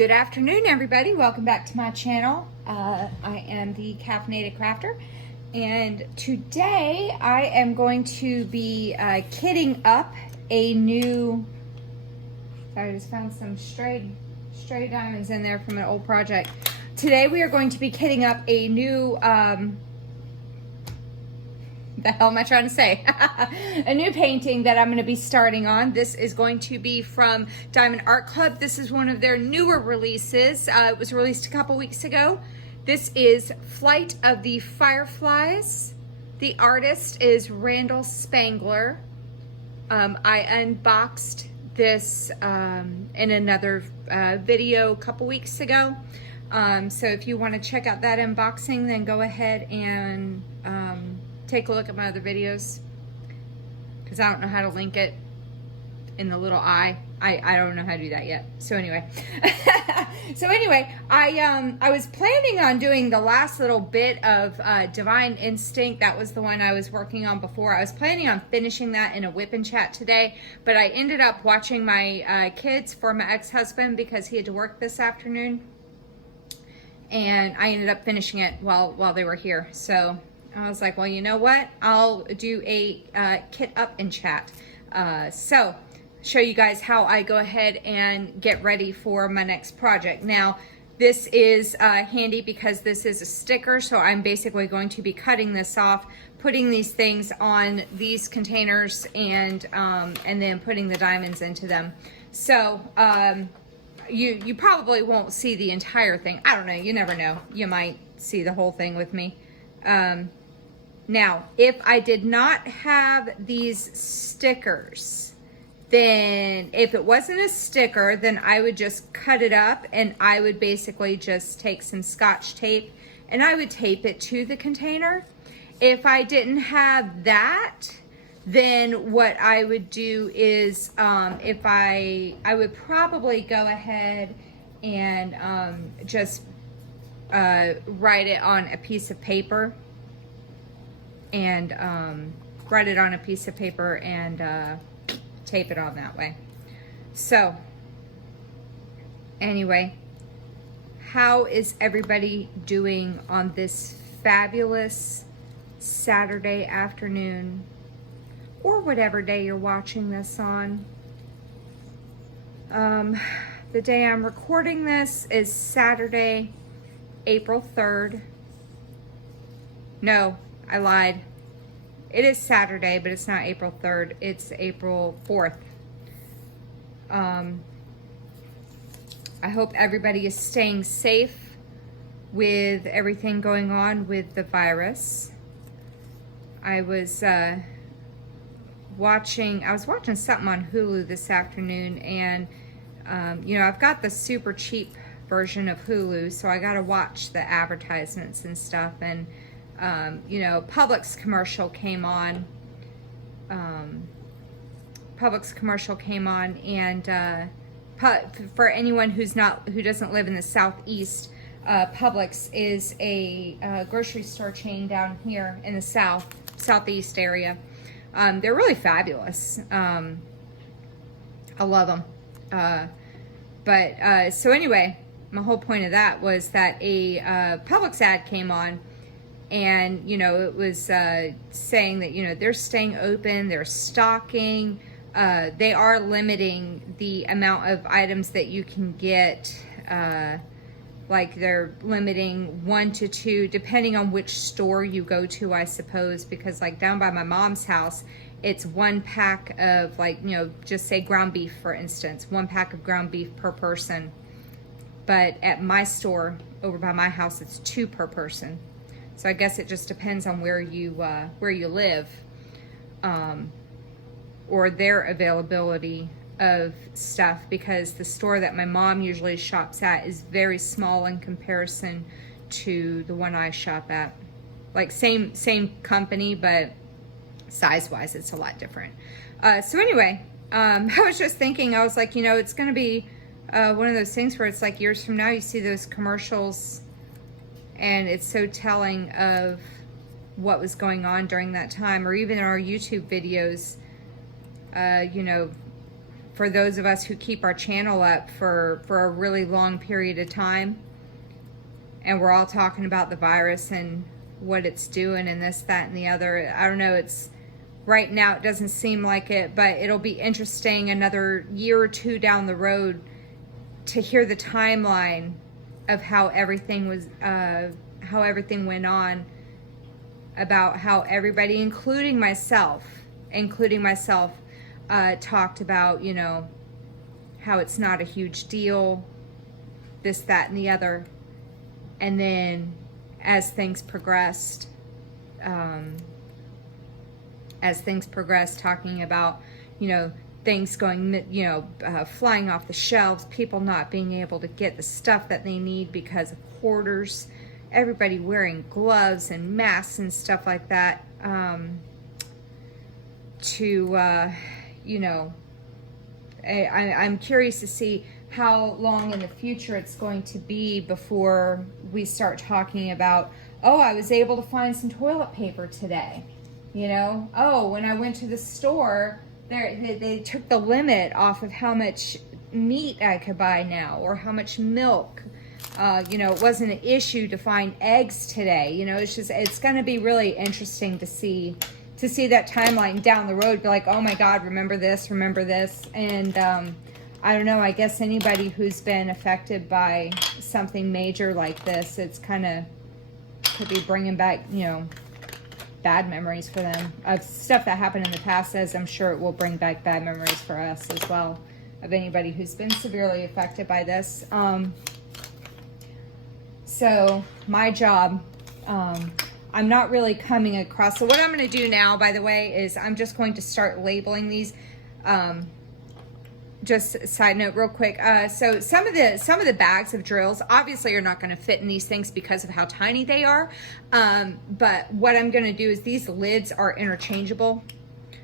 Good afternoon, everybody. Welcome back to my channel. I am the Caffeinated Crafter, and today I am going to be kitting up a new. I just found some stray diamonds in there from an old project. Today we are going to be kitting up a new. The hell am I trying to say? A new painting that I'm going to be starting on. This is going to be from Diamond Art Club. This is one of their newer releases. It was released a couple weeks ago. This is Flight of the Fireflies. The artist is Randall Spangler. I unboxed this in another video a couple weeks ago. So if you want to check out that unboxing, then go ahead and take a look at my other videos, because I don't know how to link it in the little eye. I don't know how to do that yet. So anyway, I was planning on doing the last little bit of Divine Instinct. That was the one I was working on before. I was planning on finishing that in a WIP and chat today, but I ended up watching my kids for my ex-husband because he had to work this afternoon, and I ended up finishing it while they were here. So I was like, well, you know what? I'll do a kit up in chat. So show you guys how I go ahead and get ready for my next project. Now, this is handy because this is a sticker. So I'm basically going to be cutting this off, putting these things on these containers, and then putting the diamonds into them. So you probably won't see the entire thing. I don't know. You never know. You might see the whole thing with me. Now, if I did not have these stickers, then if it wasn't a sticker, then I would just cut it up, and I would basically just take some Scotch tape and I would tape it to the container. If I didn't have that, then what I would do is I would probably go ahead and just write it on a piece of paper, and tape it on that way. So anyway, how is everybody doing on this fabulous Saturday afternoon, or whatever day you're watching this on? The day I'm recording this is Saturday, April 3rd. No, I lied. It is Saturday, but it's not April 3rd. It's April 4th. I hope everybody is staying safe with everything going on with the virus. I was watching something on Hulu this afternoon, and you know, I've got the super cheap version of Hulu, so I got to watch the advertisements and stuff, and you know, Publix commercial came on. And for anyone who doesn't live in the Southeast, Publix is a grocery store chain down here in the Southeast area. They're really fabulous. I love them. So anyway, my whole point of that was that a Publix ad came on. And, you know, it was saying that, you know, they're staying open, they're stocking, they are limiting the amount of items that you can get, like they're limiting 1 to 2, depending on which store you go to, I suppose, because like down by my mom's house, it's 1 pack of, like, you know, just say ground beef, for instance, 1 pack of ground beef per person. But at my store over by my house, it's 2 per person. So I guess it just depends on where you live, or their availability of stuff, because the store that my mom usually shops at is very small in comparison to the one I shop at. Like same company, but size-wise it's a lot different. So anyway, I was just thinking, I was like, you know, it's going to be one of those things where it's like years from now you see those commercials, and it's so telling of what was going on during that time, or even our YouTube videos, you know, for those of us who keep our channel up for a really long period of time, and we're all talking about the virus and what it's doing and this, that, and the other. I don't know, it's right now it doesn't seem like it, but it'll be interesting another year or two down the road to hear the timeline of how everything went on, about how everybody, including myself, talked about, you know, how it's not a huge deal, this, that, and the other. And then as things progressed, talking about, you know, things going, you know, flying off the shelves, people not being able to get the stuff that they need because of hoarders, everybody wearing gloves and masks and stuff like that, you know, I'm curious to see how long in the future it's going to be before we start talking about, oh, I was able to find some toilet paper today. You know, oh, when I went to the store, they took the limit off of how much meat I could buy now, or how much milk. You know, it wasn't an issue to find eggs today. You know, it's going to be really interesting to see that timeline down the road. Be like, oh my God, remember this, and I don't know. I guess anybody who's been affected by something major like this, it's kind of could be bringing back, you know, bad memories for them of stuff that happened in the past, as I'm sure it will bring back bad memories for us as well, of anybody who's been severely affected by this. So my job, I'm not really coming across. So what I'm going to do now, by the way, is I'm just going to start labeling these. Just a side note real quick. So some of the bags of drills obviously are not going to fit in these things because of how tiny they are. But what I'm going to do is these lids are interchangeable.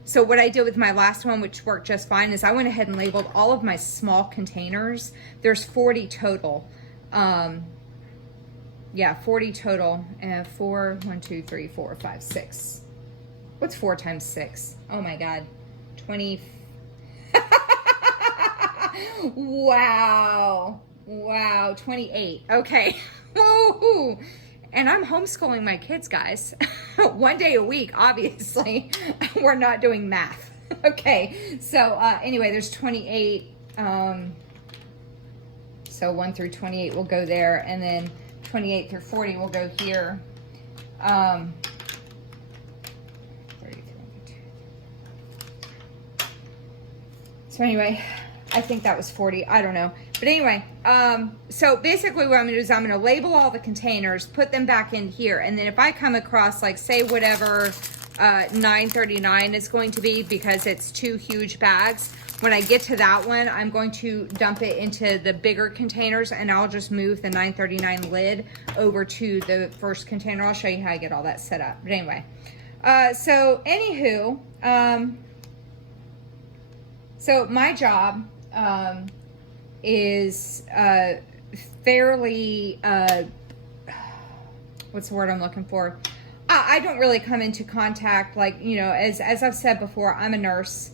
So what I did with my last one, which worked just fine, is I went ahead and labeled all of my small containers. There's 40 total. Yeah, 40 total. 4, 1, 2, 3, 4, 5, 6. What's 4 times 6? Oh my God. 20. Wow. 28. Okay. Ooh. And I'm homeschooling my kids, guys. 1 day a week, obviously. We're not doing math. Okay. So anyway, there's 28. So 1 through 28 will go there, and then 28 through 40 will go here. 33. So anyway, I think that was 40. I don't know. But anyway, so basically what I'm going to do is I'm going to label all the containers, put them back in here. And then if I come across, like, say whatever 939 is going to be, because it's 2 huge bags, when I get to that one, I'm going to dump it into the bigger containers, and I'll just move the 939 lid over to the first container. I'll show you how I get all that set up. But anyway, so anywho, so my job is fairly, what's the word I'm looking for? I don't really come into contact, like, you know, as I've said before, I'm a nurse,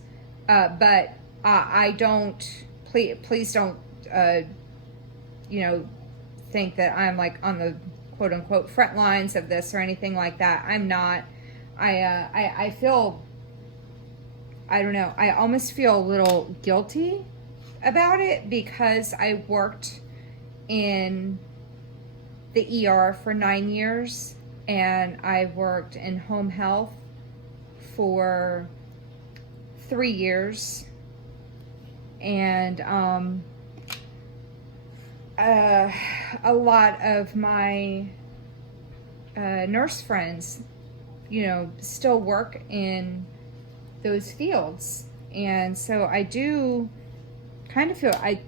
but I don't, please don't, you know, think that I'm like on the quote unquote front lines of this or anything like that. I'm not. I feel, I don't know, I almost feel a little guilty about it because I worked in the ER for 9 years, and I worked in home health for 3 years, and a lot of my nurse friends, you know, still work in those fields, and so I do kind of feel, I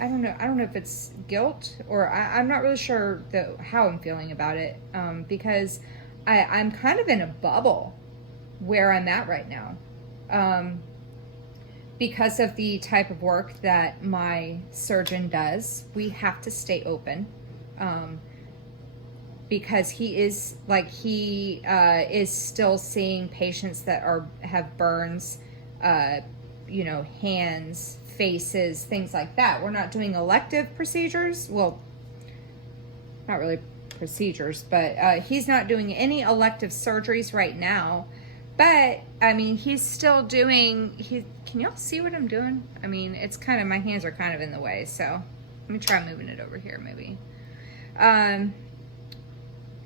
don't know if it's guilt, or I'm not really sure how I'm feeling about it, because I'm kind of in a bubble where I'm at right now, because of the type of work that my surgeon does. We have to stay open, because he is still seeing patients that have burns, you know, hands, faces, things like that. We're not doing elective procedures. Well, not really procedures, but he's not doing any elective surgeries right now. But I mean, he's still doing, can y'all see what I'm doing? I mean, it's kind of, my hands are kind of in the way, so let me try moving it over here maybe.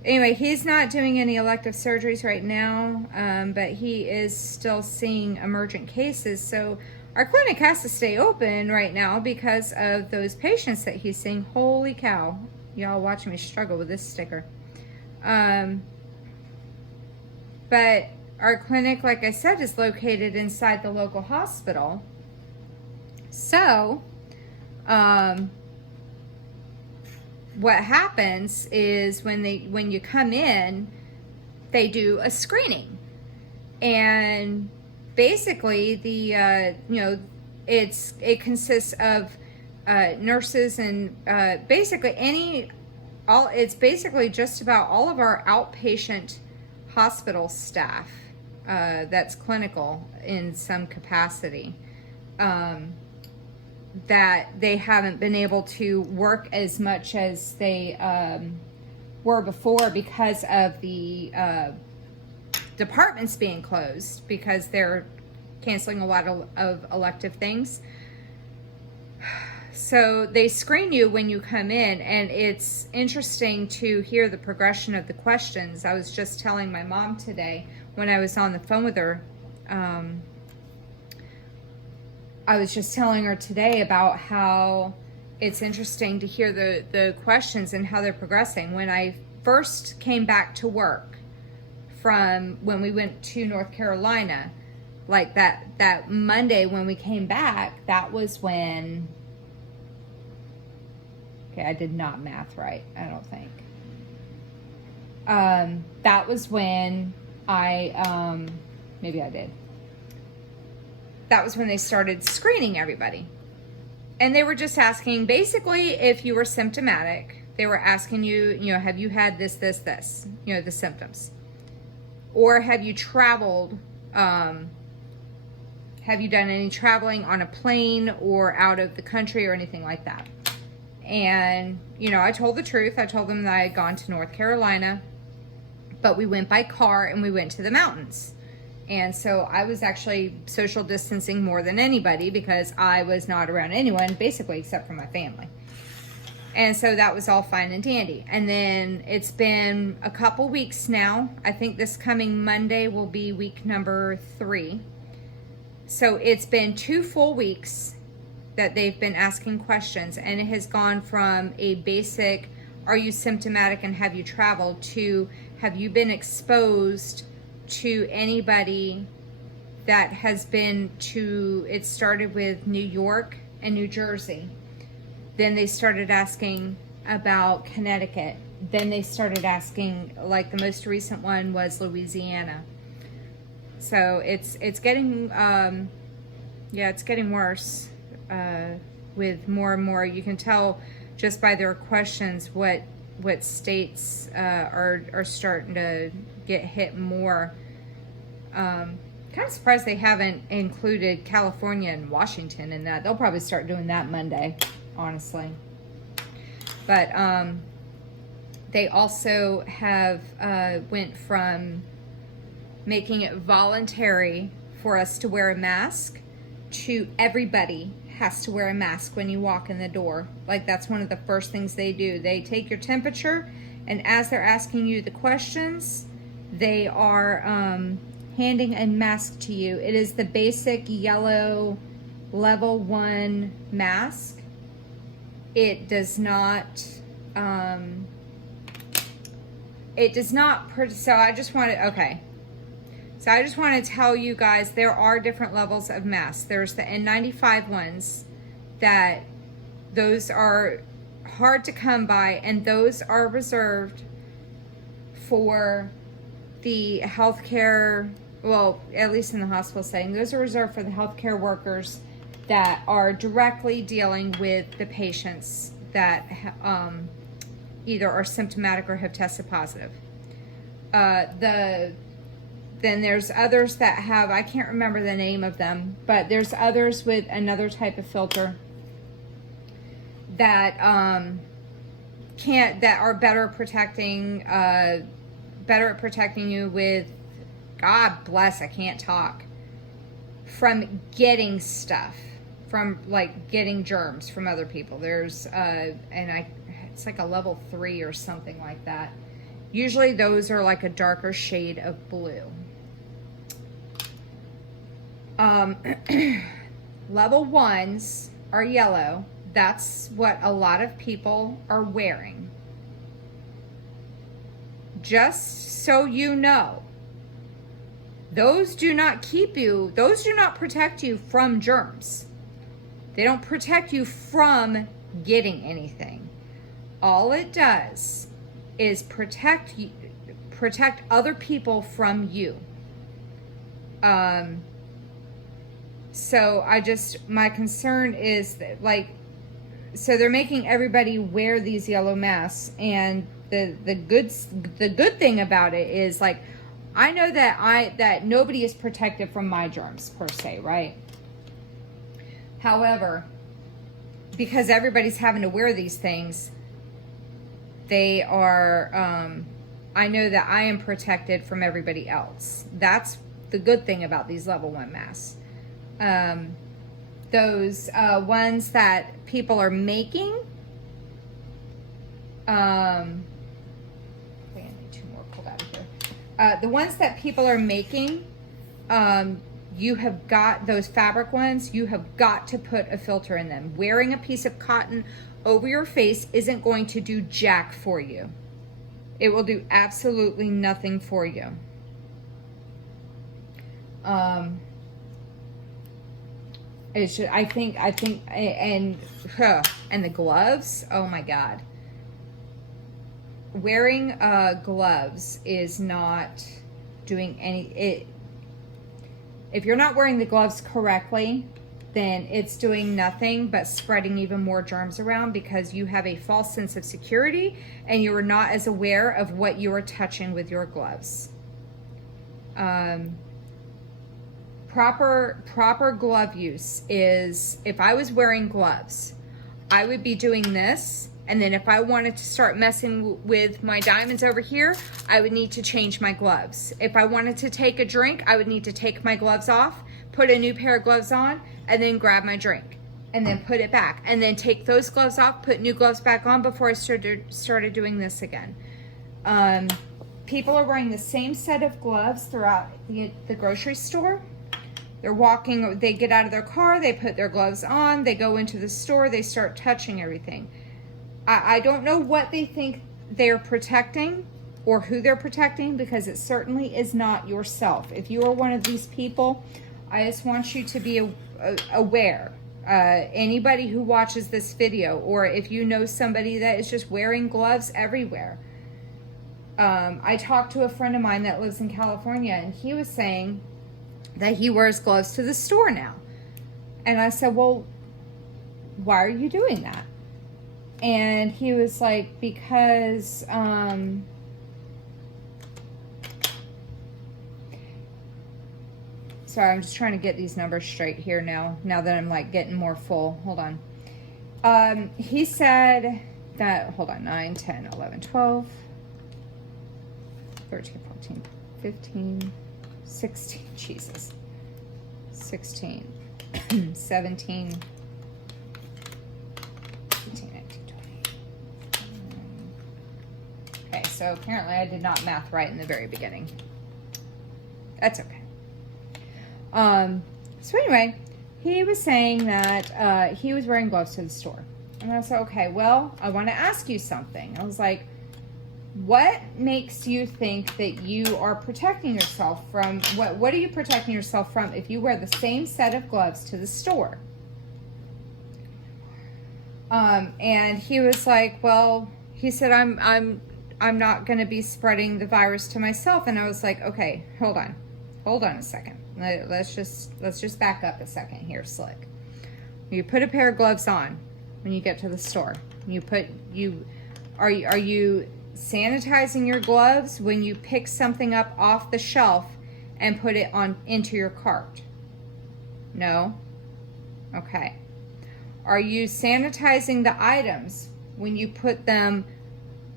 Anyway, he's not doing any elective surgeries right now, but he is still seeing emergent cases. So our clinic has to stay open right now because of those patients that he's seeing. Holy cow. Y'all watching me struggle with this sticker. But our clinic, like I said, is located inside the local hospital. So, what happens is when you come in, they do a screening, and basically it consists of nurses and it's basically just about all of our outpatient hospital staff that's clinical in some capacity, that they haven't been able to work as much as they were before because of the departments being closed, because they're canceling a lot of elective things. So they screen you when you come in, and it's interesting to hear the progression of the questions. I was just telling my mom today when I was on the phone with her, I was just telling her today about how it's interesting to hear the questions and how they're progressing. When I first came back to work from when we went to North Carolina, like that Monday when we came back, that was when, okay, I did not math right, I don't think. That was when maybe I did. That was when they started screening everybody. And they were just asking, basically, if you were symptomatic, they were asking you, have you had this, the symptoms? Or have you traveled, have you done any traveling on a plane or out of the country or anything like that? And, I told the truth. I told them that I had gone to North Carolina, but we went by car and we went to the mountains. And so I was actually social distancing more than anybody because I was not around anyone, basically, except for my family. And so that was all fine and dandy. And then it's been a couple weeks now. I think this coming Monday will be week number 3. So it's been 2 full weeks that they've been asking questions, and it has gone from a basic, are you symptomatic and have you traveled, to have you been exposed to anybody that has been to, it started with New York and New Jersey. Then they started asking about Connecticut. Then they started asking, like the most recent one was Louisiana. So it's getting, it's getting worse with more and more. You can tell just by their questions what states are starting to get hit more. Kind of surprised they haven't included California and Washington in that. They'll probably start doing that Monday, honestly. But they also have went from making it voluntary for us to wear a mask to everybody has to wear a mask when you walk in the door. Like, that's one of the first things they do. They take your temperature, and as they're asking you the questions, they are handing a mask to you. It is the basic yellow level 1 mask. It does not, so I just want to tell you guys, there are different levels of masks. There's the N95 ones, that those are hard to come by, and those are reserved for the healthcare, well, at least in the hospital setting, those are reserved for the healthcare workers that are directly dealing with the patients that either are symptomatic or have tested positive. The then there's others that have, I can't remember the name of them, but there's others with another type of filter that that are better at protecting you with, God bless, I can't talk, from getting stuff, from like getting germs from other people. There's it's like a level 3 or something like that. Usually those are like a darker shade of blue. Level 1s are yellow. That's what a lot of people are wearing. Just so you know, those do not protect you from germs. They don't protect you from getting anything. All it does is protect other people from you. So my concern is that, like, so they're making everybody wear these yellow masks, and the good thing about it is, like, I know that nobody is protected from my germs per se, right? However, because everybody's having to wear these things, they are, I know that I am protected from everybody else. That's the good thing about these level 1 masks. Those ones that people are making, I think I need 2 more pulled out of here. The ones that people are making, you have got those fabric ones, you have got to put a filter in them. Wearing a piece of cotton over your face isn't going to do jack for you. It will do absolutely nothing for you. It should, I think, and the gloves, oh my God. Wearing gloves is not doing if you're not wearing the gloves correctly, then it's doing nothing but spreading even more germs around, because you have a false sense of security and you are not as aware of what you are touching with your gloves. Proper glove use is, if I was wearing gloves, I would be doing this, and then if I wanted to start messing with my diamonds over here, I would need to change my gloves. If I wanted to take a drink, I would need to take my gloves off, put a new pair of gloves on, and then grab my drink, and then put it back, and then take those gloves off, put new gloves back on before I started doing this again. People are wearing the same set of gloves throughout the grocery store. They're walking, they get out of their car, they put their gloves on, they go into the store, they start touching everything. I don't know what they think they're protecting or who they're protecting, because it certainly is not yourself. If you are one of these people, I just want you to be aware. Anybody who watches this video, or if you know somebody that is just wearing gloves everywhere. I talked to a friend of mine that lives in California, and he was saying that he wears gloves to the store now. And I said, well, why are you doing that? And he was like, because, sorry, I'm just trying to get these numbers straight here now that I'm like getting more full. Hold on. He said that, hold on, 9, 10, 11, 12, 13, 14, 15, 16, Jesus, 16, 17, 18, 19, 20. Okay, so apparently I did not math right in the very beginning. That's okay. So anyway, he was saying that he was wearing gloves to the store. And I said, okay, well, I want to ask you something. I was like, what makes you think that you are protecting yourself from, what are you protecting yourself from if you wear the same set of gloves to the store? And he was like, well, he said, I'm not going to be spreading the virus to myself. And I was like, okay, hold on a second. Let's just back up a second here, Slick. You put a pair of gloves on when you get to the store. Are you sanitizing your gloves when you pick something up off the shelf and put it on into your cart? No? Okay. Are you sanitizing the items when you put them,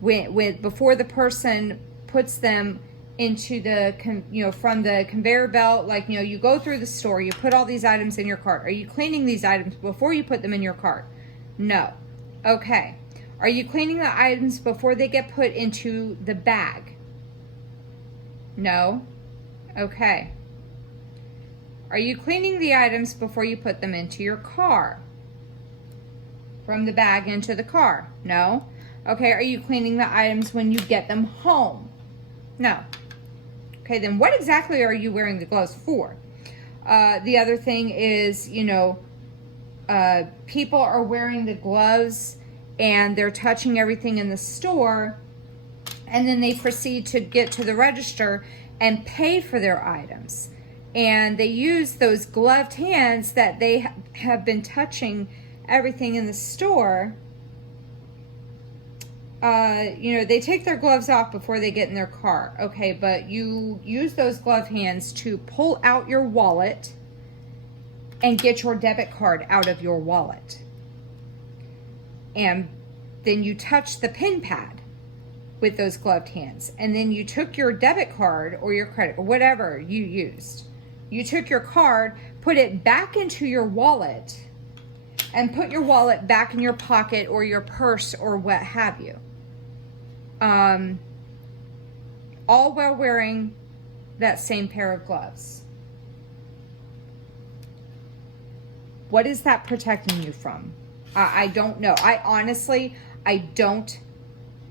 before the person puts them into the, from the conveyor belt? Like, you go through the store, you put all these items in your cart. Are you cleaning these items before you put them in your cart? No. Okay. Are you cleaning the items before they get put into the bag? No. Okay. Are you cleaning the items before you put them into your car? From the bag into the car? No. Okay, are you cleaning the items when you get them home? No. Okay, then what exactly are you wearing the gloves for? The other thing is, people are wearing the gloves and they're touching everything in the store, and then they proceed to get to the register and pay for their items. And they use those gloved hands that they have been touching everything in the store. They take their gloves off before they get in their car. Okay, but you use those glove hands to pull out your wallet and get your debit card out of your wallet. And then you touch the pin pad with those gloved hands. And then you took your debit card or your credit or whatever you used. You took your card, put it back into your wallet, and put your wallet back in your pocket or your purse or what have you. All while wearing that same pair of gloves. What is that protecting you from? I don't know. I don't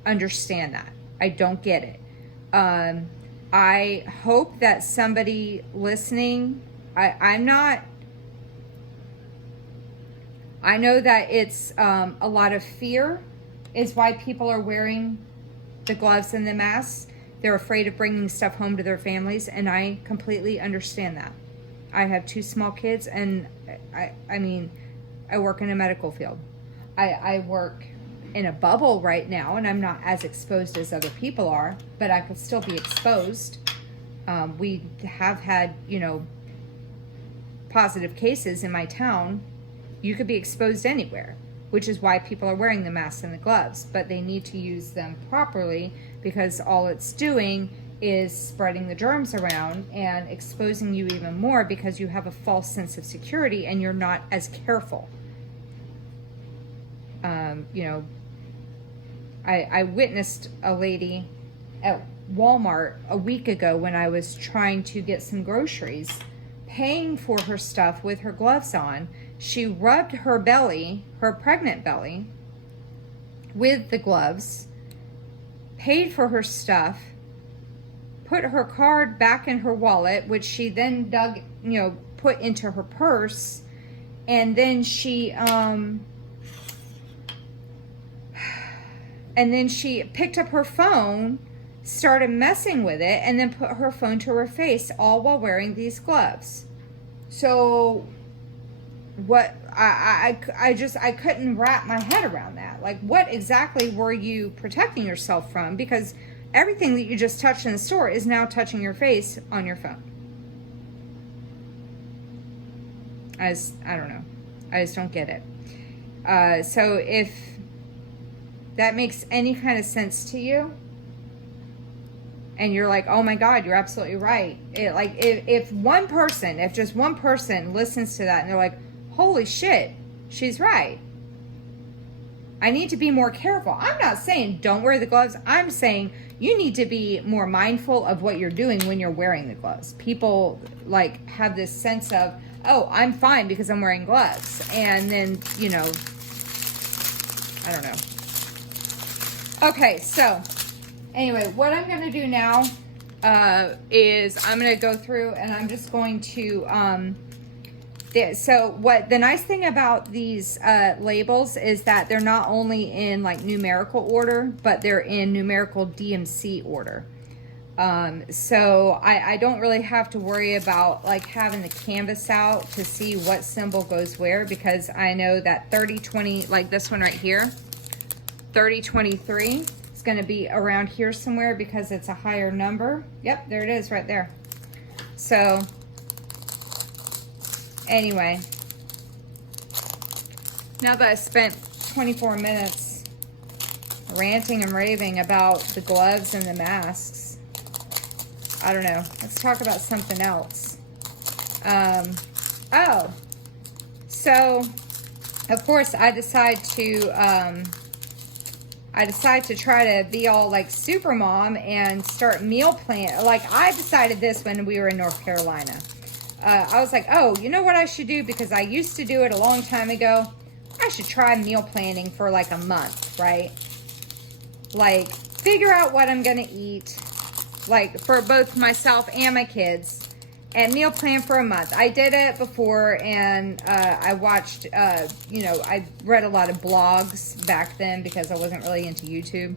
understand that. I don't get it. I hope that somebody listening, I know that it's a lot of fear is why people are wearing the gloves and the masks. They're afraid of bringing stuff home to their families, and I completely understand that. I have 2 small kids, and I work in a medical field. I work in a bubble right now, and I'm not as exposed as other people are, but I could still be exposed. We have had, positive cases in my town. You could be exposed anywhere, which is why people are wearing the masks and the gloves, but they need to use them properly, because all it's doing is spreading the germs around and exposing you even more, because you have a false sense of security and you're not as careful. I witnessed a lady at Walmart a week ago when I was trying to get some groceries, paying for her stuff with her gloves on. She rubbed her belly, her pregnant belly, with the gloves, paid for her stuff, put her card back in her wallet, which she then put into her purse, and then she picked up her phone, started messing with it, and then put her phone to her face, all while wearing these gloves. So what, I couldn't wrap my head around that. Like, what exactly were you protecting yourself from? Because everything that you just touched in the store is now touching your face on your phone. I don't know. I just don't get it. So if that makes any kind of sense to you, and you're like, oh my God, you're absolutely right. If just one person listens to that and they're like, holy shit, she's right, I need to be more careful. I'm not saying don't wear the gloves. I'm saying you need to be more mindful of what you're doing when you're wearing the gloves. People have this sense of, oh, I'm fine because I'm wearing gloves. And then, I don't know. Okay, so anyway, what I'm going to do now is I'm going to go through and I'm just going to, so what the nice thing about these labels is that they're not only in numerical order, but they're in numerical DMC order. So I don't really have to worry about having the canvas out to see what symbol goes where, because I know that 3020, like this one right here, 3023 is going to be around here somewhere because it's a higher number. Yep, there it is right there. So, anyway, now that I spent 24 minutes ranting and raving about the gloves and the masks, I don't know. Let's talk about something else. Oh, so of course I decide to try to be all like super mom and start meal plan. Like, I decided this when we were in North Carolina. I was like, oh, you know what I should do? Because I used to do it a long time ago. I should try meal planning for like a month, right? Like, figure out what I'm going to eat, like for both myself and my kids, and meal plan for a month. I did it before, and I watched, I read a lot of blogs back then because I wasn't really into YouTube.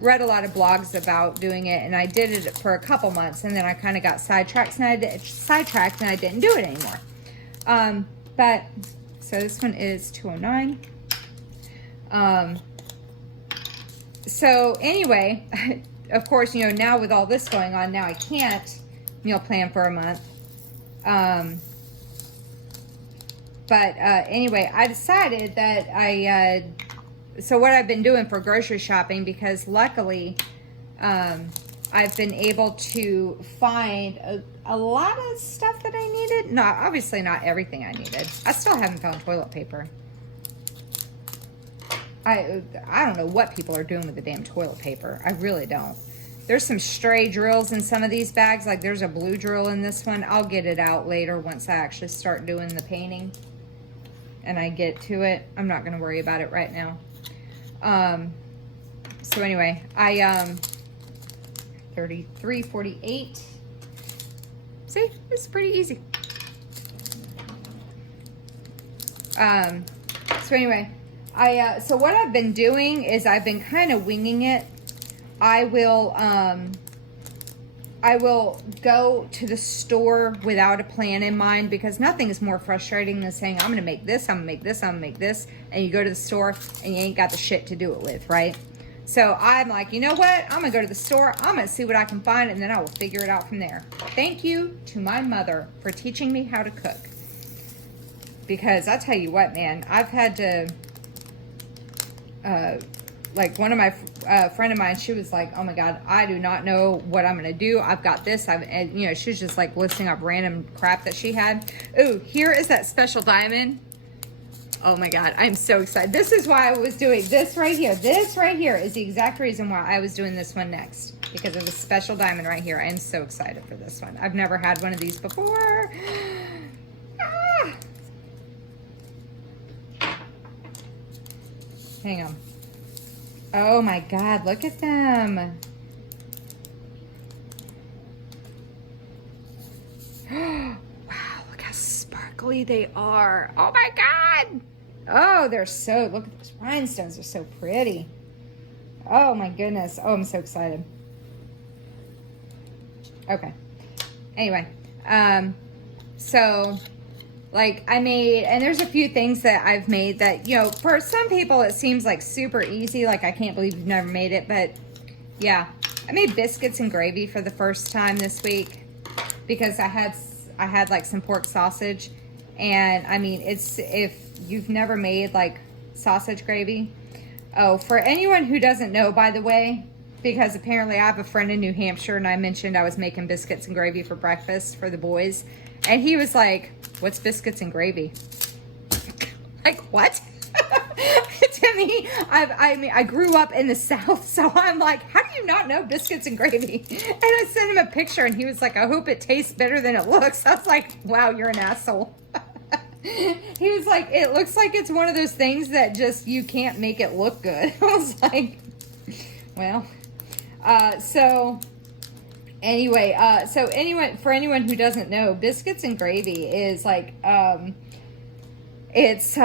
Read a lot of blogs about doing it, and I did it for a couple months, and then I kind of got sidetracked, and I didn't do it anymore. But so this one is 209. So anyway, of course, now with all this going on, now I can't meal plan for a month. Anyway, I decided that so what I've been doing for grocery shopping, because luckily, I've been able to find a lot of stuff that I needed. Obviously not everything I needed. I still haven't found toilet paper. I don't know what people are doing with the damn toilet paper. I really don't. There's some stray drills in some of these bags. Like, there's a blue drill in this one. I'll get it out later once I actually start doing the painting and I get to it. I'm not going to worry about it right now. So anyway, 33.48. See, it's pretty easy. So anyway, so what I've been doing is I've been kind of winging it. I will go to the store without a plan in mind, because nothing is more frustrating than saying, I'm going to make this, I'm going to make this, I'm going to make this. And you go to the store and you ain't got the shit to do it with, right? So I'm like, you know what? I'm going to go to the store. I'm going to see what I can find, and then I will figure it out from there. Thank you to my mother for teaching me how to cook. Because I tell you what, man, I've had to, like, one of my friend of mine, she was like, oh my God, I do not know what I'm going to do. I've got this. And she was just like listing up random crap that she had. Ooh, here is that special diamond. Oh my God, I'm so excited. This is why I was doing this right here. This right here is the exact reason why I was doing this one next, because of the special diamond right here. I am so excited for this one. I've never had one of these before. Ah. Hang on. Oh my God, look at them. Wow, look how sparkly they are. Oh my God. Oh, look at those rhinestones. They're so pretty. Oh my goodness. Oh, I'm so excited. Okay. Anyway, so like I made, and there's a few things that I've made that, for some people it seems like super easy. Like, I can't believe you've never made it, but yeah, I made biscuits and gravy for the first time this week, because I had like some pork sausage, and I mean, if you've never made like sausage gravy. Oh, for anyone who doesn't know, by the way, because apparently I have a friend in New Hampshire, and I mentioned I was making biscuits and gravy for breakfast for the boys, and he was like, what's biscuits and gravy? Like, what? To me, I grew up in the South, so I'm like, how do you not know biscuits and gravy? And I sent him a picture, and he was like, I hope it tastes better than it looks. I was like, wow, you're an asshole. He was like, it looks like it's one of those things that just, you can't make it look good. I was like, well, so anyway, for anyone who doesn't know, biscuits and gravy is like, it's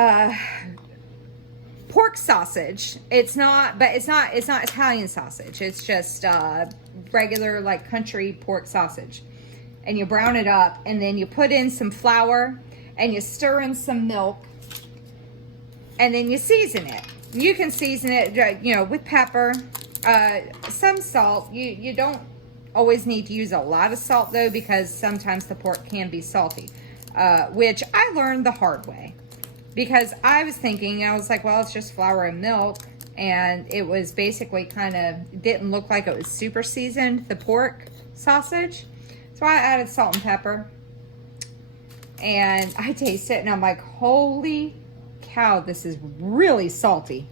pork sausage. It's not Italian sausage. It's just regular, like, country pork sausage. And you brown it up, and then you put in some flour, and you stir in some milk, and then you season it. You can season it, with pepper, some salt. You don't always need to use a lot of salt though, because sometimes the pork can be salty, which I learned the hard way. Because I was thinking, I was like, well, it's just flour and milk. And it was basically kind of, didn't look like it was super seasoned, the pork sausage. So I added salt and pepper. And I taste it and I'm like, holy cow, this is really salty.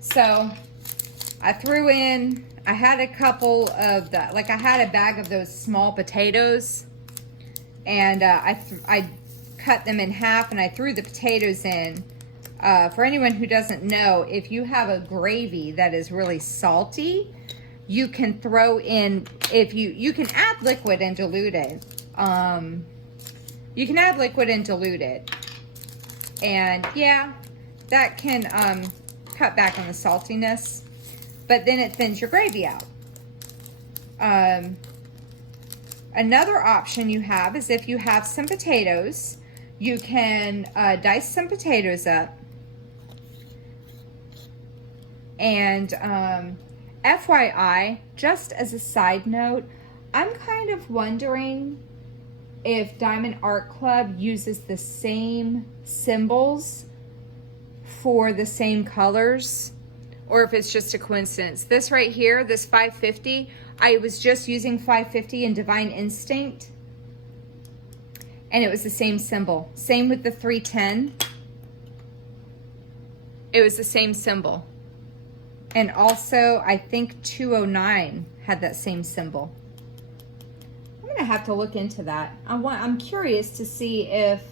So I threw in, I had a couple of the, like I had a bag of those small potatoes. And I cut them in half and I threw the potatoes in. For anyone who doesn't know, if you have a gravy that is really salty, you can throw in, if you can add liquid and dilute it. You can add liquid and dilute it. And yeah, that can cut back on the saltiness, but then it thins your gravy out. Another option you have is if you have some potatoes, you can dice some potatoes up. And FYI, just as a side note, I'm kind of wondering if Diamond Art Club uses the same symbols for the same colors, or if it's just a coincidence. This right here, this 550, I was just using 550 in Divine Instinct, and it was the same symbol. Same with the 310. It was the same symbol. And also, I think 209 had that same symbol. I'm gonna have to look into that. I'm curious to see if,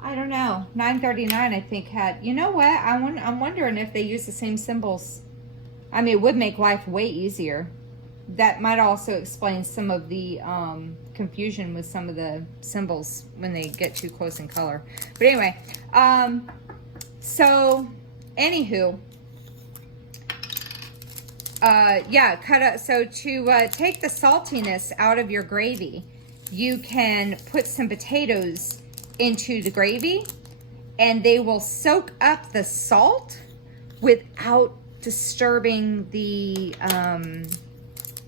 I don't know, 939 I think had, you know what? I'm wondering if they use the same symbols. I mean, it would make life way easier. That might also explain some of the confusion with some of the symbols when they get too close in color. But anyway, so anywho, yeah, cut up. So to take the saltiness out of your gravy, you can put some potatoes into the gravy and they will soak up the salt without disturbing the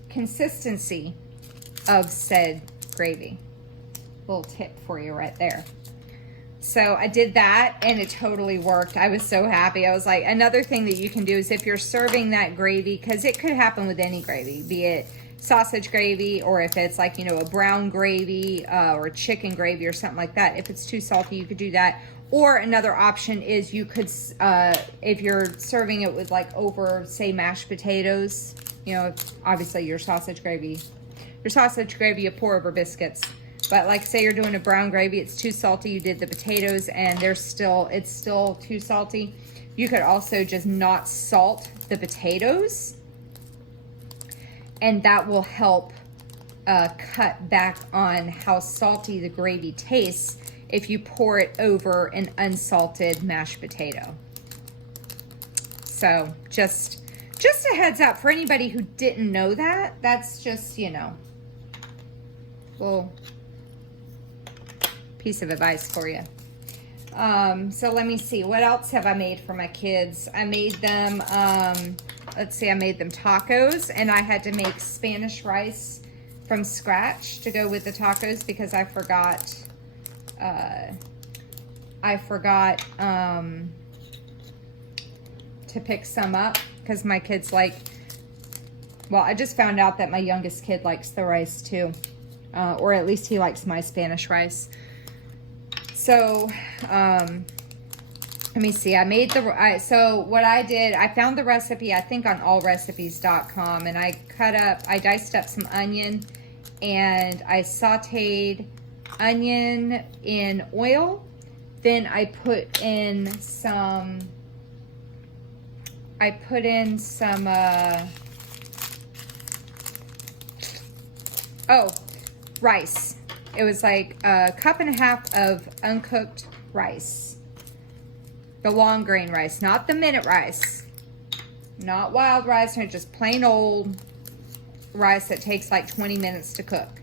consistency of said gravy. Little tip for you right there. So I did that and it totally worked. I was so happy. I was like, another thing that you can do is if you're serving that gravy, because it could happen with any gravy, be it sausage gravy, or if it's like, you know, a brown gravy or chicken gravy or something like that. If it's too salty, you could do that. Or another option is you could, if you're serving it with like over, say, mashed potatoes, you know, obviously your sausage gravy, you pour over biscuits. But like say you're doing a brown gravy, it's too salty, you did the potatoes and it's still too salty. You could also just not salt the potatoes and that will help cut back on how salty the gravy tastes if you pour it over an unsalted mashed potato. So just a heads up for anybody who didn't know that. That's just, you know, little piece of advice for you. So let me see, what else have I made for my kids? I made them, let's see, I made them tacos, and I had to make Spanish rice from scratch to go with the tacos because I forgot to pick some up because my kids like, well, I just found out that my youngest kid likes the rice too, or at least he likes my Spanish rice. So, let me see, I made so what I did, I found the recipe, I think on allrecipes.com, and I diced up some onion, and I sauteed onion in oil. Then I put in some, rice. It was like a cup and a half of uncooked rice. The long grain rice, not the minute rice. Not wild rice, or just plain old rice that takes like 20 minutes to cook.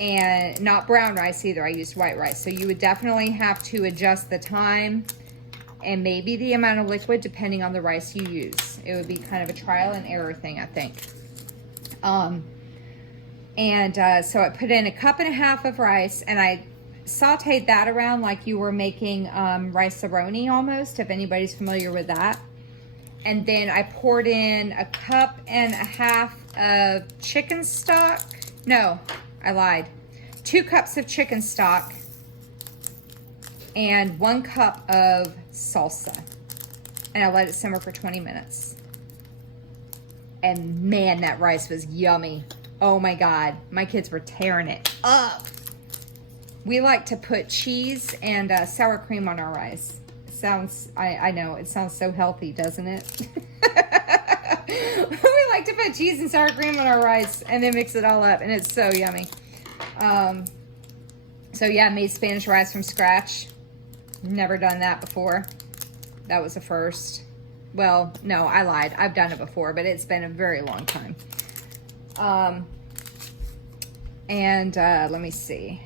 And not brown rice either, I used white rice. So you would definitely have to adjust the time and maybe the amount of liquid depending on the rice you use. It would be kind of a trial and error thing, I think. So I put in 1.5 cups of rice, and I sauteed that around like you were making rice-a-roni almost, if anybody's familiar with that. And then I poured in 1.5 cups of chicken stock. No, I lied. 2 cups of chicken stock and 1 cup of salsa. And I let it simmer for 20 minutes. And man, that rice was yummy. Oh my God, my kids were tearing it up. We like to put cheese and sour cream on our rice. Sounds, I know, it sounds so healthy, doesn't it? We like to put cheese and sour cream on our rice and then mix it all up, and it's so yummy. So yeah, I made Spanish rice from scratch. Never done that before. That was a first. Well, no, I lied. I've done it before, but it's been a very long time. Let me see.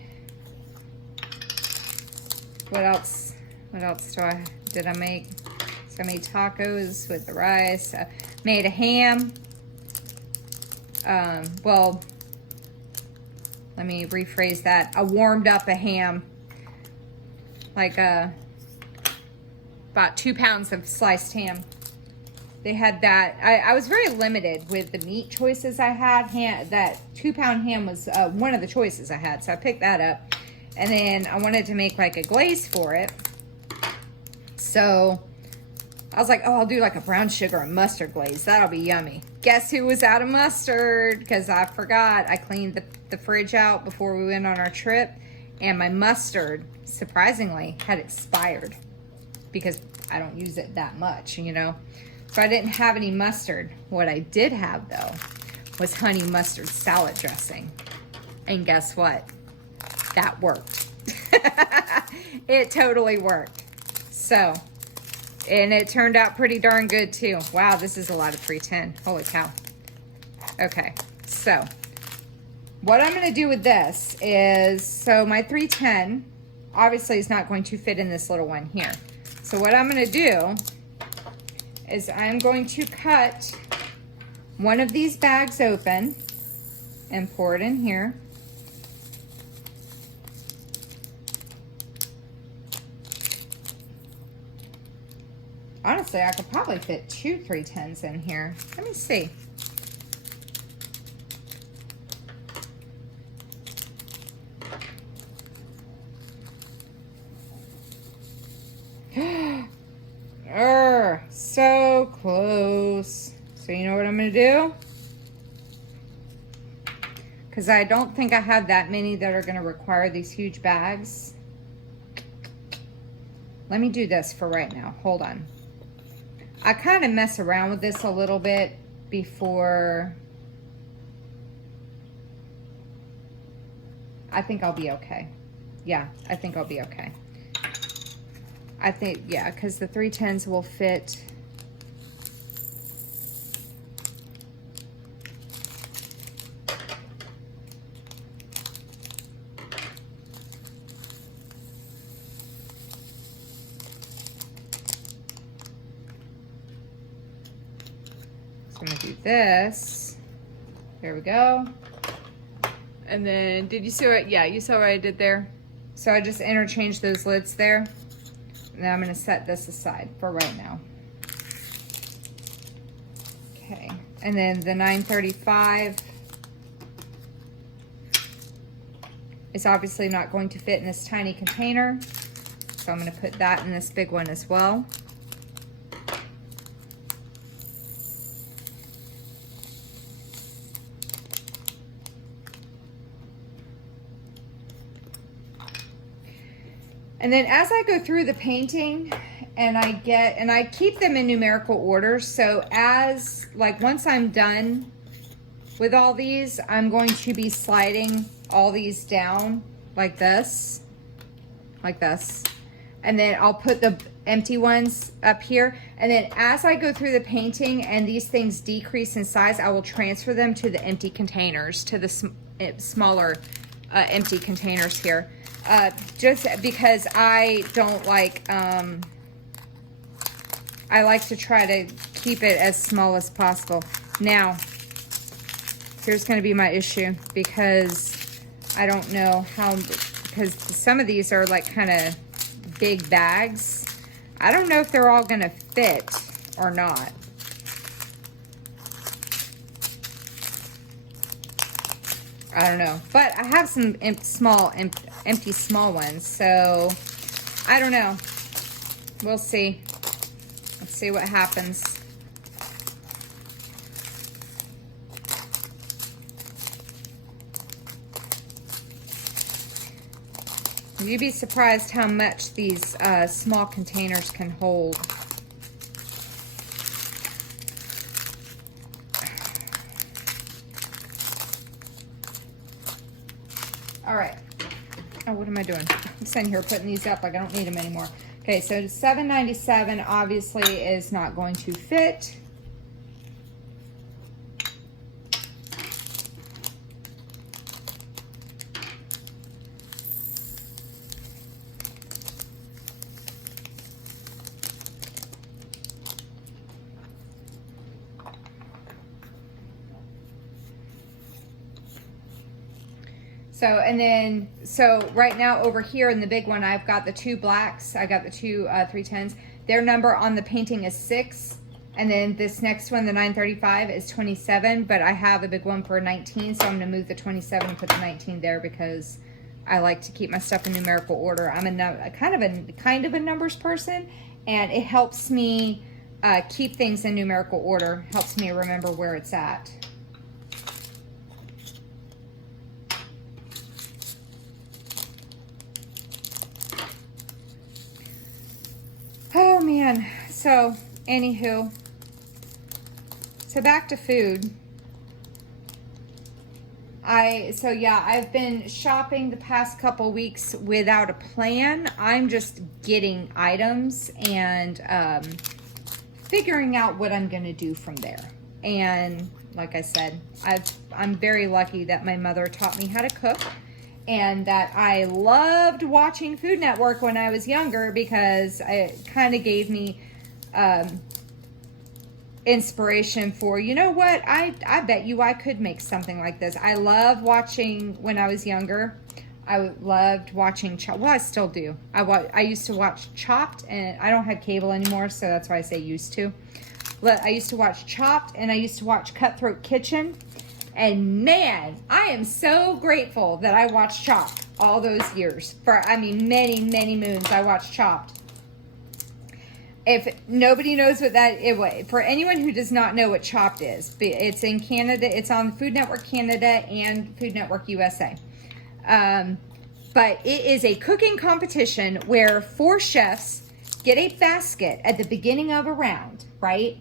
What else? What else did I make? So I made tacos with the rice. Made a ham. Well, let me rephrase that. I warmed up a ham. Like about 2 pounds of sliced ham. They had that. I was very limited with the meat choices I had. That 2-pound ham was one of the choices I had, so I picked that up. And then I wanted to make like a glaze for it. So I was like, oh, I'll do like a brown sugar and mustard glaze. That'll be yummy. Guess who was out of mustard? Because I forgot. I cleaned the fridge out before we went on our trip. And my mustard, surprisingly, had expired. Because I don't use it that much, you know. So I didn't have any mustard. What I did have, though, was honey mustard salad dressing. And guess what? That worked. It totally worked. So, and it turned out pretty darn good, too. Wow, this is a lot of 310. Holy cow. Okay, so what I'm going to do with this is, so my 310 obviously is not going to fit in this little one here. So what I'm going to do is I'm going to cut one of these bags open and pour it in here. Honestly, I could probably fit 2 310s in here. Let me see. So close. So you know what I'm going to do? Because I don't think I have that many that are going to require these huge bags. Let me do this for right now. Hold on. I kind of mess around with this a little bit before. I think I'll be okay. Yeah, I think I'll be okay. I think, yeah, because the 310s will fit. So I'm going to do this. There we go. And then, did you see what, yeah, you saw what I did there? So I just interchanged those lids there. Now I'm going to set this aside for right now. Okay, and then the 935 is obviously not going to fit in this tiny container, so I'm going to put that in this big one as well. And then as I go through the painting and I keep them in numerical order. So once I'm done with all these, I'm going to be sliding all these down like this. And then I'll put the empty ones up here. And then as I go through the painting and these things decrease in size, I will transfer them to the empty containers, to the smaller empty containers here. Just because I don't like, I like to try to keep it as small as possible. Now, here's going to be my issue, because I don't know how, because some of these are like kind of big bags. I don't know if they're all going to fit or not. I don't know, but I have some empty small ones, so I don't know. We'll see. Let's see what happens. You'd be surprised how much these small containers can hold. All right. Oh, what am I doing? I'm sitting here putting these up like I don't need them anymore. Okay, so $7.97 obviously is not going to fit. So, and then, so right now over here in the big one, I've got the two blacks. I got the two 310s. Their number on the painting is 6. And then this next one, the 935, is 27. But I have a big one for 19. So I'm going to move the 27 and put the 19 there because I like to keep my stuff in numerical order. I'm a kind of a numbers person. And it helps me keep things in numerical order. Helps me remember where it's at. Oh man, so anywho, so back to food. I've been shopping the past couple weeks without a plan. I'm just getting items and figuring out what I'm gonna do from there. And like I said, I'm very lucky that my mother taught me how to cook. And that I loved watching Food Network when I was younger because it kind of gave me inspiration for, you know what, I bet you I could make something like this. I love watching, when I was younger, I loved watching, well, I still do. I used to watch Chopped, and I don't have cable anymore, so that's why I say used to. But I used to watch Chopped, and I used to watch Cutthroat Kitchen. And man, I am so grateful that I watched Chopped all those years. For, I mean, many, many moons I watched Chopped. If nobody knows what that is, for anyone who does not know what Chopped is, it's in Canada. It's on Food Network Canada and Food Network USA. But it is a cooking competition where 4 chefs get a basket at the beginning of a round, right?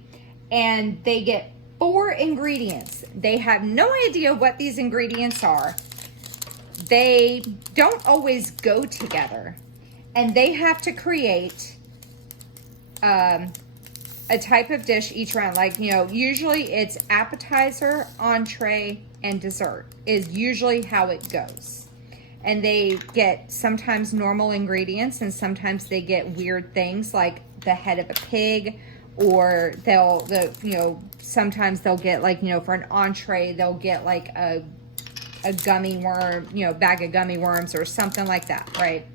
And they get 4 ingredients. They have no idea what these ingredients are. They don't always go together. And they have to create a type of dish each round. Like, you know, usually it's appetizer, entree, and dessert is usually how it goes. And they get sometimes normal ingredients, and sometimes they get weird things like the head of a pig, or sometimes they'll get, like, you know, for an entree, they'll get like a gummy worm, you know, bag of gummy worms or something like that, right?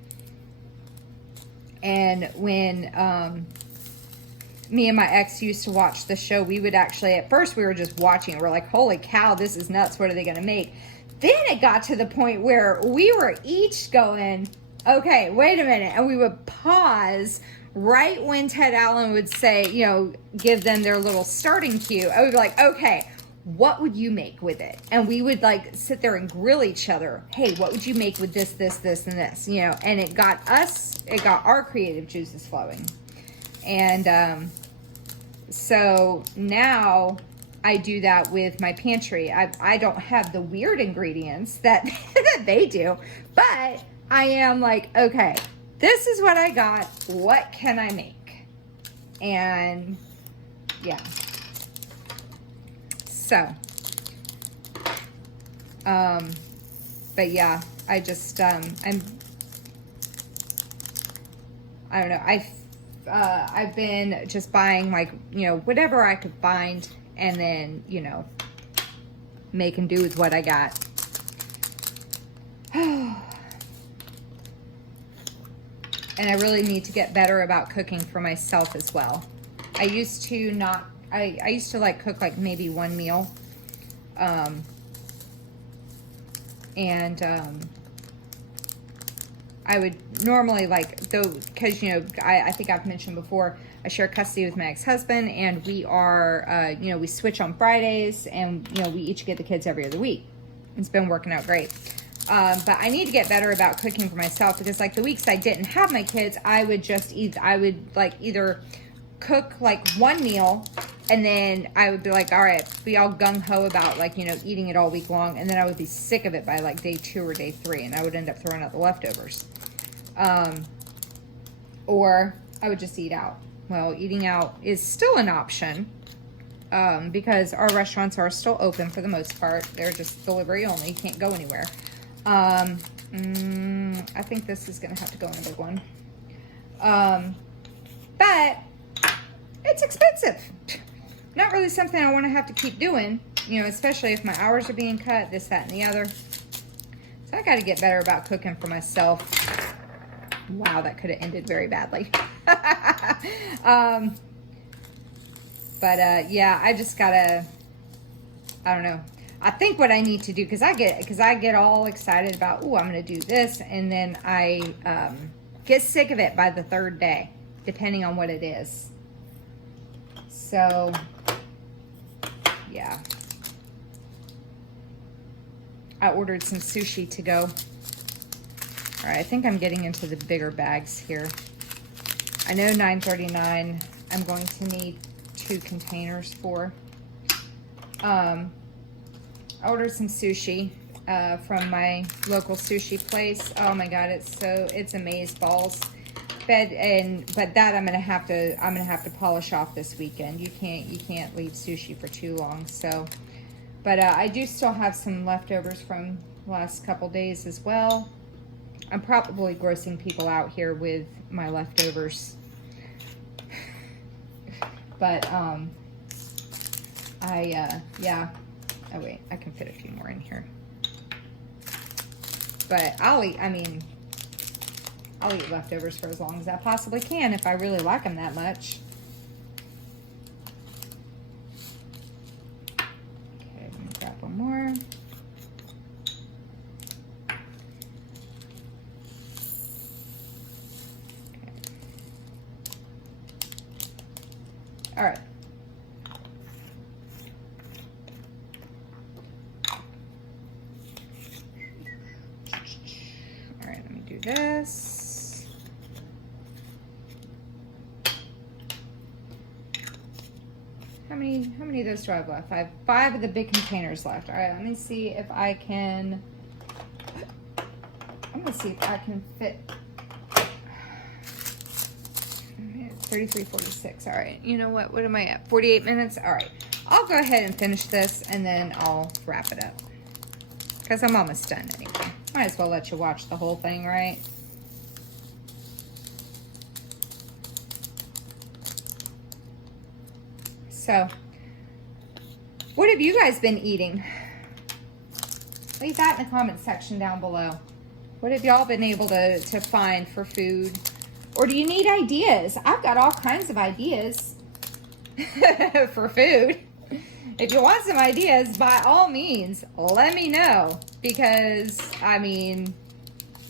And when me and my ex used to watch the show, we would actually, at first we were just watching, we're like, holy cow, this is nuts, what are they gonna make? Then it got to the point where we were each going, okay, wait a minute, and we would pause right when Ted Allen would say, you know, give them their little starting cue. I would be like, okay, what would you make with it? And we would like sit there and grill each other. Hey, what would you make with this, this, this, and this? You know, and it got our creative juices flowing. And so now I do that with my pantry. I don't have the weird ingredients that they do, but I am like, okay, this is what I got. What can I make? And yeah. So, but yeah, I just, I don't know. I've been just buying, like, you know, whatever I could find, and then, you know, make and do with what I got. And I really need to get better about cooking for myself as well. I used to not, I used to like cook like maybe one meal. I would normally like, though, because, you know, I think I've mentioned before, I share custody with my ex-husband, and we are, you know, we switch on Fridays, and, you know, we each get the kids every other week. It's been working out great. But I need to get better about cooking for myself, because like the weeks I didn't have my kids, I would just eat, I would like either cook like one meal, and then I would be like, all right, be all gung-ho about like, you know, eating it all week long, and then I would be sick of it by like day 2 or day 3, and I would end up throwing out the leftovers. Or I would just eat out. Well, eating out is still an option, because our restaurants are still open for the most part. They're just delivery only. You can't go anywhere. I think this is going to have to go in a big one. But it's expensive. Not really something I want to have to keep doing, you know, especially if my hours are being cut, this, that, and the other. So I got to get better about cooking for myself. Wow, that could have ended very badly. Yeah, I just gotta, I don't know. I think what I need to do, because I get all excited about, oh, I'm gonna do this, and then I get sick of it by the 3rd day, depending on what it is. So, yeah. I ordered some sushi to go. All right, I think I'm getting into the bigger bags here. I know $9.39 I'm going to need 2 containers for. I ordered some sushi from my local sushi place. Oh my God, it's amaze balls. But that I'm gonna have to polish off this weekend. You can't leave sushi for too long. So, but I do still have some leftovers from the last couple days as well. I'm probably grossing people out here with my leftovers. But, yeah. Oh, wait, I can fit a few more in here. But I'll eat leftovers for as long as I possibly can if I really like them that much. Okay, let me grab one more. All right. All right, let me do this. How many of those do I have left? I have 5 of the big containers left. All right, let me see if I can, I'm gonna see if I can fit 33:46. All right, you know what am I at? 48 minutes. All right, I'll go ahead and finish this, and then I'll wrap it up, because I'm almost done anyway. Might as well let you watch the whole thing, right? So, what have you guys been eating? Leave that in the comment section down below. What have y'all been able to find for food? Or do you need ideas? I've got all kinds of ideas for food. If you want some ideas, by all means, let me know. Because, I mean,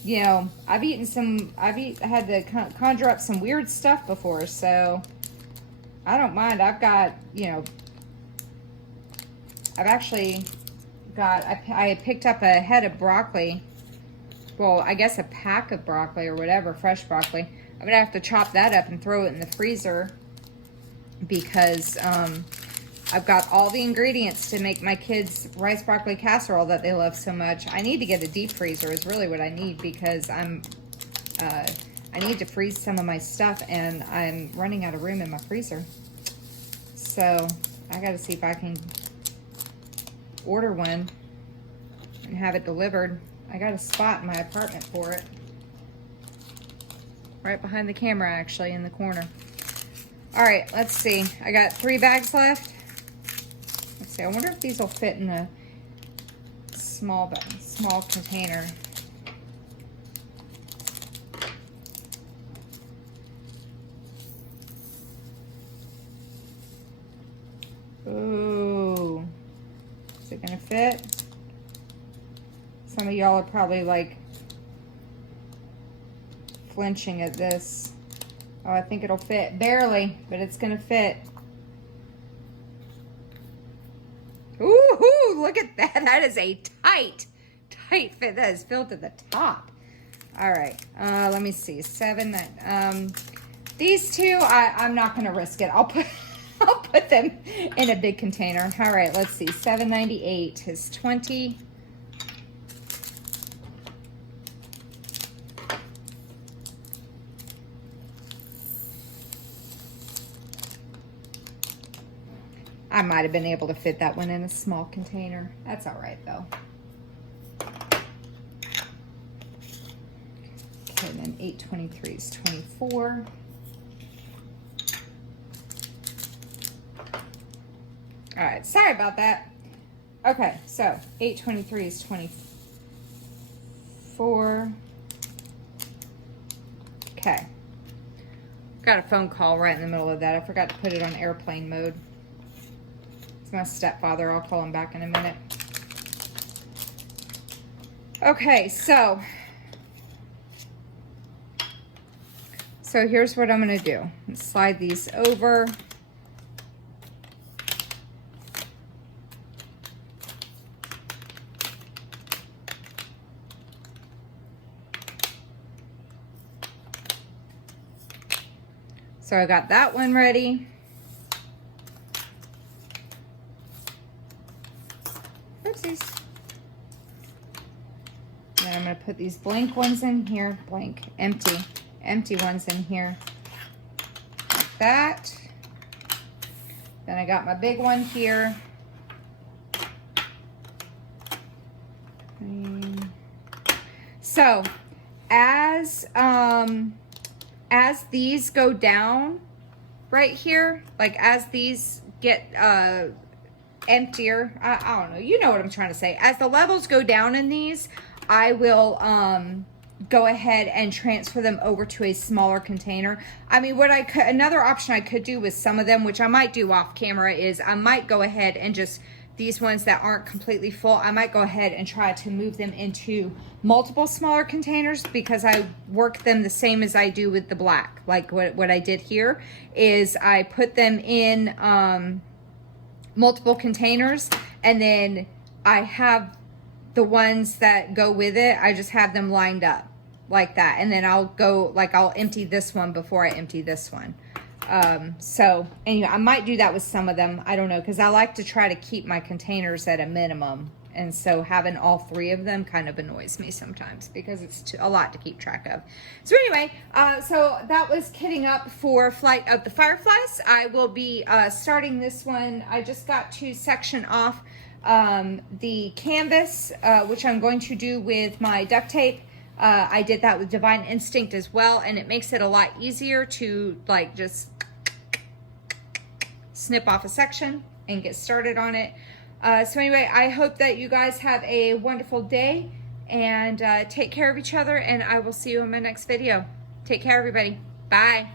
you know, I've had to conjure up some weird stuff before, so I don't mind. I've got, you know, I've actually got, I picked up a head of broccoli. Well, I guess a pack of broccoli or whatever, fresh broccoli. I'm gonna have to chop that up and throw it in the freezer, because I've got all the ingredients to make my kids' rice broccoli casserole that they love so much. I need to get a deep freezer is really what I need, because I need to freeze some of my stuff, and I'm running out of room in my freezer. So I gotta see if I can order one and have it delivered. I got a spot in my apartment for it. Right behind the camera, actually, in the corner. All right, let's see. I got 3 bags left. Let's see. I wonder if these will fit in the small container. Ooh, is it gonna fit? Some of y'all are probably like flinching at this. Oh, I think it'll fit. Barely, but it's gonna fit. Ooh, look at that. That is a tight fit. That is filled to the top. All right, let me see. These two, I'm not gonna risk it. I'll put them in a big container. All right, let's see. $7.98 is 20. I might have been able to fit that one in a small container. That's all right though. Okay, then 823 is 24. All right, sorry about that. Okay, so 823 is 24. Okay. Got a phone call right in the middle of that. I forgot to put it on airplane mode. It's my stepfather. I'll call him back in a minute. Okay, so here's what I'm gonna do. Slide these over. So I got that one ready. Oopsies. Then I'm going to put these blank ones in here. Blank, empty ones in here. Like that. Then I got my big one here. So as these go down right here, like as these get emptier, I don't know, you know what I'm trying to say. As the levels go down in these, I will go ahead and transfer them over to a smaller container. I mean, another option I could do with some of them, which I might do off camera, is I might go ahead and just, these ones that aren't completely full, I might go ahead and try to move them into multiple smaller containers, because I work them the same as I do with the black. Like what I did here is I put them in multiple containers, and then I have the ones that go with it, I just have them lined up like that, and then I'll empty this one before I empty this one. So anyway, I might do that with some of them. I don't know, because I like to try to keep my containers at a minimum. And so having all three of them kind of annoys me sometimes, because it's a lot to keep track of. So anyway, so that was kitting up for Flight of the Fireflies. I will be starting this one. I just got to section off the canvas, which I'm going to do with my duct tape. I did that with Divine Instinct as well, and it makes it a lot easier to like just snip off a section and get started on it. So anyway, I hope that you guys have a wonderful day, and take care of each other, and I will see you in my next video. Take care, everybody. Bye.